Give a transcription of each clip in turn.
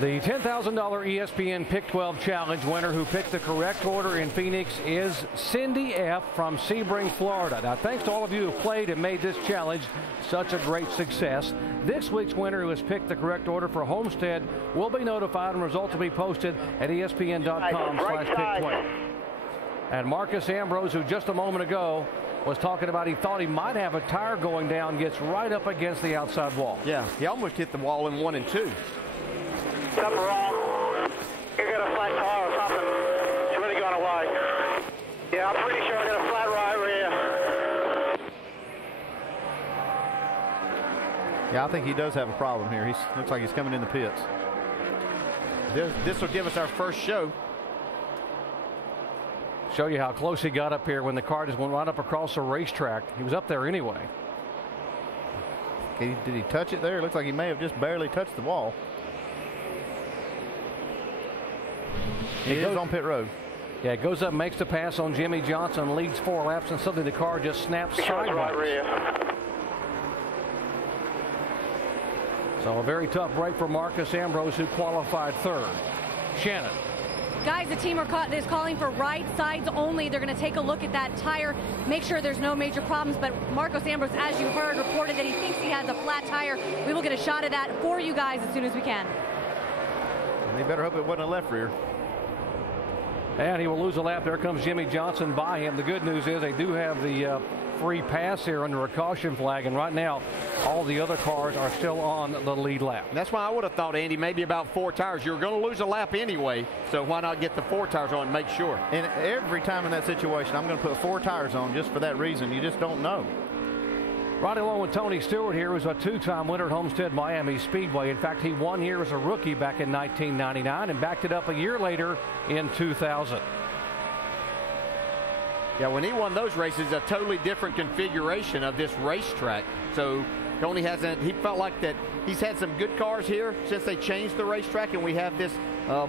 The $10,000 ESPN Pick 12 Challenge winner who picked the correct order in Phoenix is Cindy F. from Sebring, Florida. Now, thanks to all of you who played and made this challenge such a great success. This week's winner who has picked the correct order for Homestead will be notified and results will be posted at ESPN.com/Pick12. And Marcus Ambrose, who just a moment ago was talking about he thought he might have a tire going down, gets right up against the outside wall. Yeah, he almost hit the wall in 1 and 2. Something wrong. You got a flat tire or something. It's really gone away. Yeah, I'm pretty sure I got a flat right rear. Yeah, I think he does have a problem here. He looks like he's coming in the pits. This will give us our first show. Show you how close he got up here when the car just went right up across the racetrack. He was up there anyway. Did he touch it there? It looks like he may have just barely touched the wall. He is on pit road. Yeah, it goes up, makes the pass on Jimmy Johnson, leads 4 laps, and suddenly the car just snaps sideways. So a very tough break for Marcus Ambrose, who qualified 3rd. Shannon. Guys, the team is calling for right sides only. They're going to take a look at that tire, make sure there's no major problems. But Marcos Ambrose, as you heard, reported that he thinks he has a flat tire. We will get a shot of that for you guys as soon as we can. They better hope it wasn't a left rear. And he will lose a lap. There comes Jimmy Johnson by him. The good news is they do have the free pass here under a caution flag, and right now all the other cars are still on the lead lap. And that's why I would have thought, Andy, maybe about 4 tires. You're going to lose a lap anyway, so why not get the 4 tires on and make sure? And every time in that situation, I'm going to put 4 tires on just for that reason. You just don't know. Right along with Tony Stewart here, who's a 2-time winner at Homestead-Miami Speedway. In fact, he won here as a rookie back in 1999 and backed it up a year later in 2000. Yeah, when he won those races, a totally different configuration of this racetrack. So Tony he felt like that he's had some good cars here since they changed the racetrack and we have this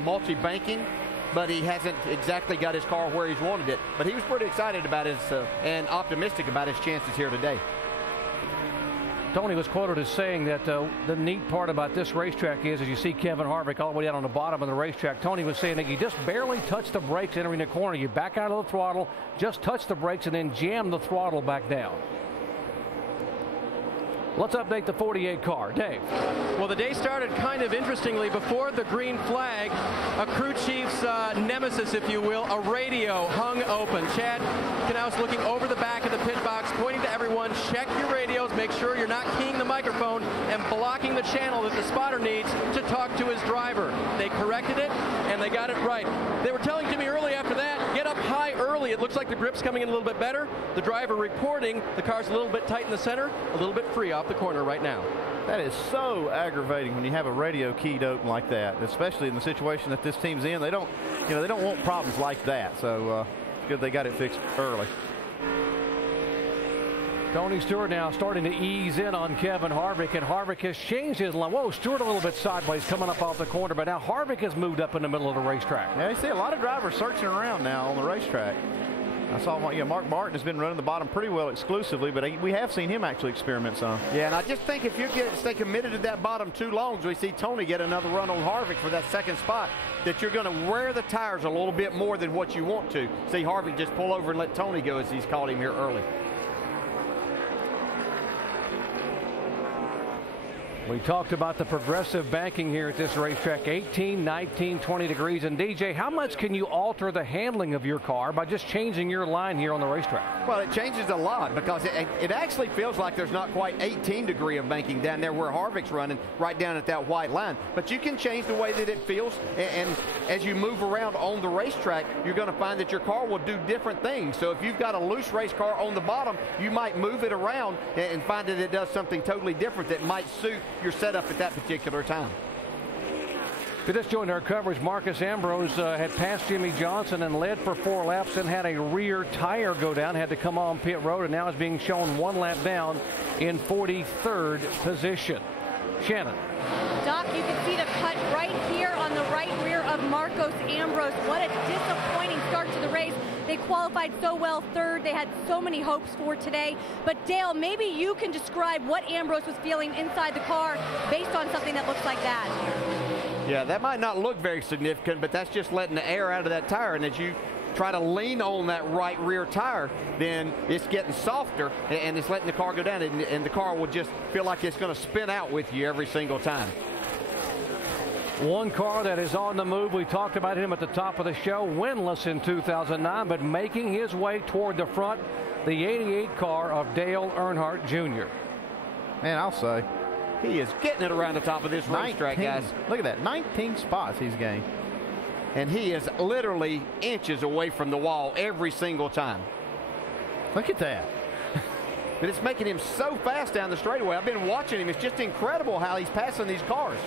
multi-banking, but he hasn't exactly got his car where he's wanted it. But he was pretty excited about his and optimistic about his chances here today. Tony was quoted as saying that the neat part about this racetrack is, as you see Kevin Harvick all the way down on the bottom of the racetrack, Tony was saying that you just barely touch the brakes entering the corner. You back out of the throttle, just touch the brakes, and then jam the throttle back down. Let's update the 48 car. Dave. Well, the day started kind of interestingly. Before the green flag, a crew chief's nemesis, if you will, a radio hung open. Chad Knaus looking over the back of the pit box, pointing to everyone, check your radios, make sure you're not keying the microphone and blocking the channel that the spotter needs to talk to his driver. They corrected it, and they got it right. They were telling Jimmy early after that, get up high early. It looks like the grip's coming in a little bit better. The driver reporting the car's a little bit tight in the center, a little bit free off the corner right now. That is so aggravating when you have a radio keyed open like that, especially in the situation that this team's in. They don't want problems like that. So good they got it fixed early. Tony Stewart now starting to ease in on Kevin Harvick, and Harvick has changed his line. Whoa, Stewart a little bit sideways coming up off the corner, but now Harvick has moved up in the middle of the racetrack. Yeah, you see a lot of drivers searching around now on the racetrack. I saw Mark Martin has been running the bottom pretty well exclusively, but we have seen him actually experiment some. Yeah, and I just think if you stay committed to that bottom 2 longs, we see Tony get another run on Harvick for that 2nd spot, that you're going to wear the tires a little bit more than what you want to. See Harvick just pull over and let Tony go as he's caught him here early. We talked about the progressive banking here at this racetrack, 18, 19, 20 degrees. And DJ, how much can you alter the handling of your car by just changing your line here on the racetrack? Well, it changes a lot because it actually feels like there's not quite 18 degree of banking down there where Harvick's running, right down at that white line. But you can change the way that it feels, and as you move around on the racetrack, you're going to find that your car will do different things. So if you've got a loose race car on the bottom, you might move it around and find that it does something totally different that might suit your setup at that particular time. If you just joined our coverage, Marcus Ambrose had passed Jimmy Johnson and led for 4 laps and had a rear tire go down, had to come on pit road, and now is being shown 1 lap down in 43rd position. Shannon. Doc, you can see the cut right here on the right rear of Marcos Ambrose. What a disappointing start to the race. They qualified so well 3rd. They had so many hopes for today. But Dale, maybe you can describe what Ambrose was feeling inside the car based on something that looks like that. Yeah, that might not look very significant, but that's just letting the air out of that tire. And as you try to lean on that right rear tire, then it's getting softer and it's letting the car go down, and the car will just feel like it's going to spin out with you every single time. One car that is on the move. We talked about him at the top of the show, winless in 2009, but making his way toward the front, the 88 car of Dale Earnhardt Jr. Man, I'll say. He is getting it around the top of this racetrack, guys. Look at that, 19 spots he's gained. And he is literally inches away from the wall every single time. Look at that. But it's making him so fast down the straightaway. I've been watching him. It's just incredible how he's passing these cars.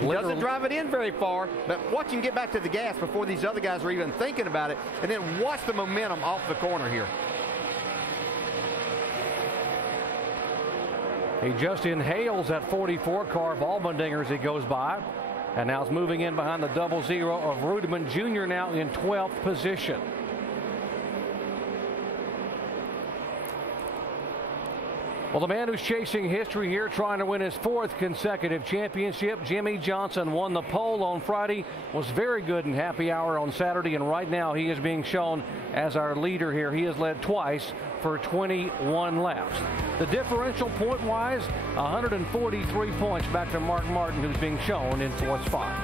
He doesn't drive it in very far, but watch him get back to the gas before these other guys are even thinking about it, and then watch the momentum off the corner here. He just inhales that 44 car of Allmendinger as he goes by, and now is moving in behind the 00 of Rudeman Jr. now in 12th position. Well, the man who's chasing history here, trying to win his 4th consecutive championship, Jimmy Johnson, won the pole on Friday, was very good in happy hour on Saturday, and right now he is being shown as our leader here. He has led twice for 21 laps. The differential point-wise, 143 points back to Mark Martin, who's being shown in 4th spot.